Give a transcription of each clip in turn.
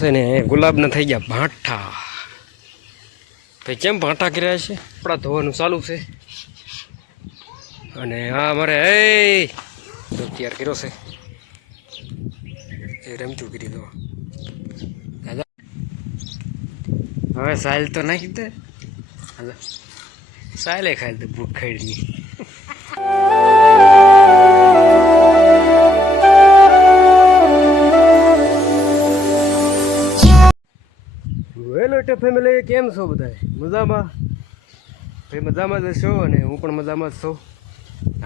છે ને ગુલાબના થઈ ગયા ભાંઠા. ભાઈ કેમ ભાંઠા કર્યા છે? કપડા ધોવાનું ચાલુ છે. અને આ અમારે તૈયાર કર્યો છે એ રમતું કરી દો. હવે સાયલ તો નાખી દે. સાયલે ખાઈ દે ભૂખ ખાઈની. હેલો ફેમિલી, કેમ છો બધા? મજામાં? ભાઈ મજામાં જ છો અને હું પણ મજામાં જ છું.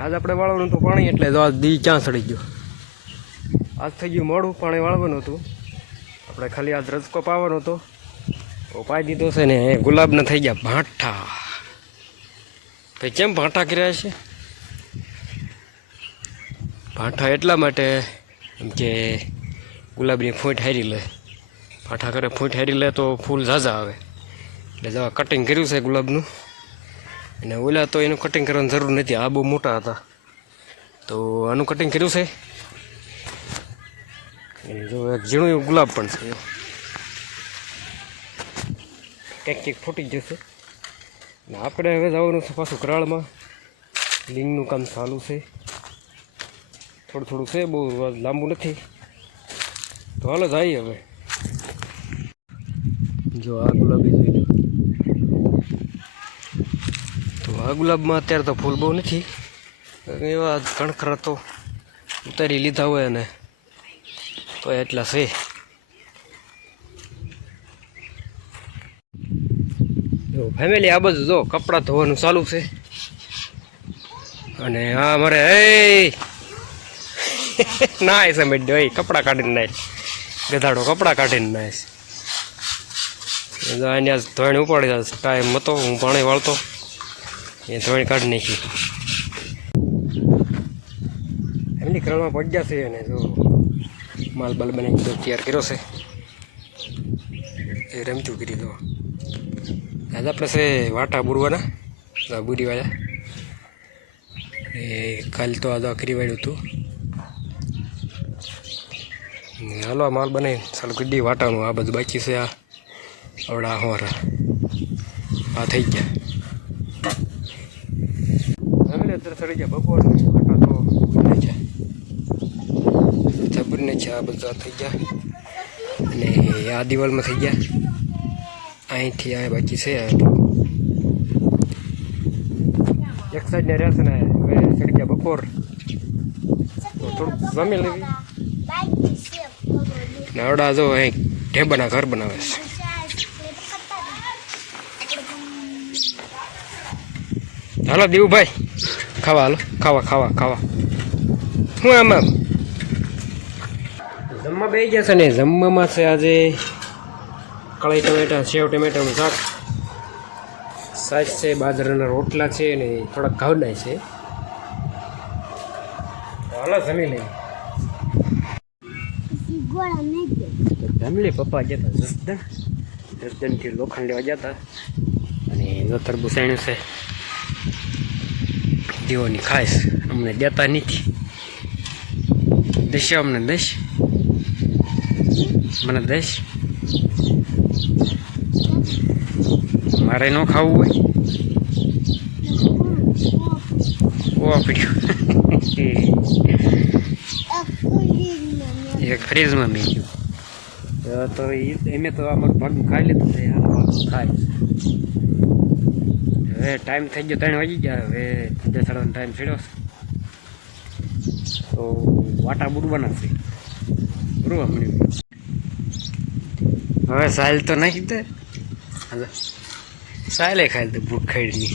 આજ આપણે વાળવાનું હતું પાણી, એટલે તો આજ દી ક્યાં સડી ગયો. આજ થઈ ગયું મોડું, પાણી વાળવાનું હતું આપણે. ખાલી આજ રજકો પાવાનો હતો તો પાઈ દીધો છે ને. ગુલાબના થઈ ગયા ભાંઠા. ભાઈ કેમ ભાંઠા કર્યા છે? ભાંઠા એટલા માટે કે ગુલાબની ફૂંટ હારી લે. ભાંઠા કરે ફૂંટ હારી લે તો ફૂલ ઝાઝા આવે. એટલે જવા કટિંગ કર્યું છે ગુલાબનું. અને ઓલા તો એનું કટિંગ કરવાની જરૂર નથી, આ બહુ મોટા હતા તો આનું કટિંગ કર્યું છે. જો એક ઝીણું એવું ગુલાબ પણ છે, કંઈક કંઈક ફૂટી જશે. ને આપણે હવે જવાનું છે પાછું કરાળમાં. લિંગનું કામ ચાલુ છે, થોડું થોડું છે, બહુ લાંબુ નથી. તો હાલો જઈએ હવે. જો આ ગુલાબી જોઈ લો. તો આ ગુલાબમાં અત્યારે તો ફૂલ બહુ નથી, એવા કણખરા તો ઉતારી લીધા હોય ને તો એટલા છે. જો ફેમિલી, આ બધું જો કપડાં ધોવાનું ચાલુ છે. અને હા અમારે નાય છે મેં કપડાં કાઢીને નાય. ગધાડો કપડાં કાઢીને નાય. અહીંયા ધોઈને ઉપાડી જાય. ટાઈમ હતો, હું પાણી વાળતો, એ ધોઈને કાઢી નાખી. એમની કરણમાં પડ્યા છે. અને જો માલ બાલ બનાવી તૈયાર કર્યો છે એ રમતું કરી દો. આજે આપણે છે વાટા બુરવાના, બુરીવાળા. એ કાલ તો આ કરી વાળ્યું હતું. હાલો આ માલ બનાવી ચાલુ કરી દઈએ વાટાનું. આ બધું બાકી છે. આ આવડા હોરા આ થઈ ગયા. જમીને અત્યારે ચડી ગયા બપોર. વાટા તો બને છે, જબરને છે. આ બધા થઈ ગયા. અને આ દિવાલમાં થઈ ગયા. અહીંથી આ બાકી છે. એક સાઈડ ને રહેશે ને. હવે ચડી ગયા બપોર તો થોડુંક જમી લેવી. ને આવડા જો અહીં ઢેબાના ઘર બનાવે છે. હાલો દેવુભાઈ, ખાવા હાલો. ખાવા શું આમાં જમવા બે ગયા છે ને. જમવામાં છે આજે કળાઈ ટમેટા, સેવ ટમેટાનું શાક, સાસ છે, બાજરાના રોટલા છે ને થોડાક ઘઉંના છે. હાલો જમી લઈએ. જમલી પપ્પા જતા જસદનથી લોખંડ લેવા જતા. અને જો તરબૂચ આણ્યું છે દીવોની ખાસ. અમને દેતા નથી. દેશો અમને દઈશ, મને દઈશ. મારે ન ખાવું હોય ઓ પડ્યું. એક ફ્રીજમાં મેં ગયું તો એમે તો અમારું ભાગનું ખાઈ લીધું છે. ખાય હવે ટાઈમ થઈ ગયો, 3 વાગી ગયા. હવે ચડવાનો ટાઈમ છેડ્યો તો વાટા બુરવાના છે. બરોબર મળ્યું. હવે સાયલ તો નાખી દે. સાયલે ખાઈ દે ભૂખ ખાઈની.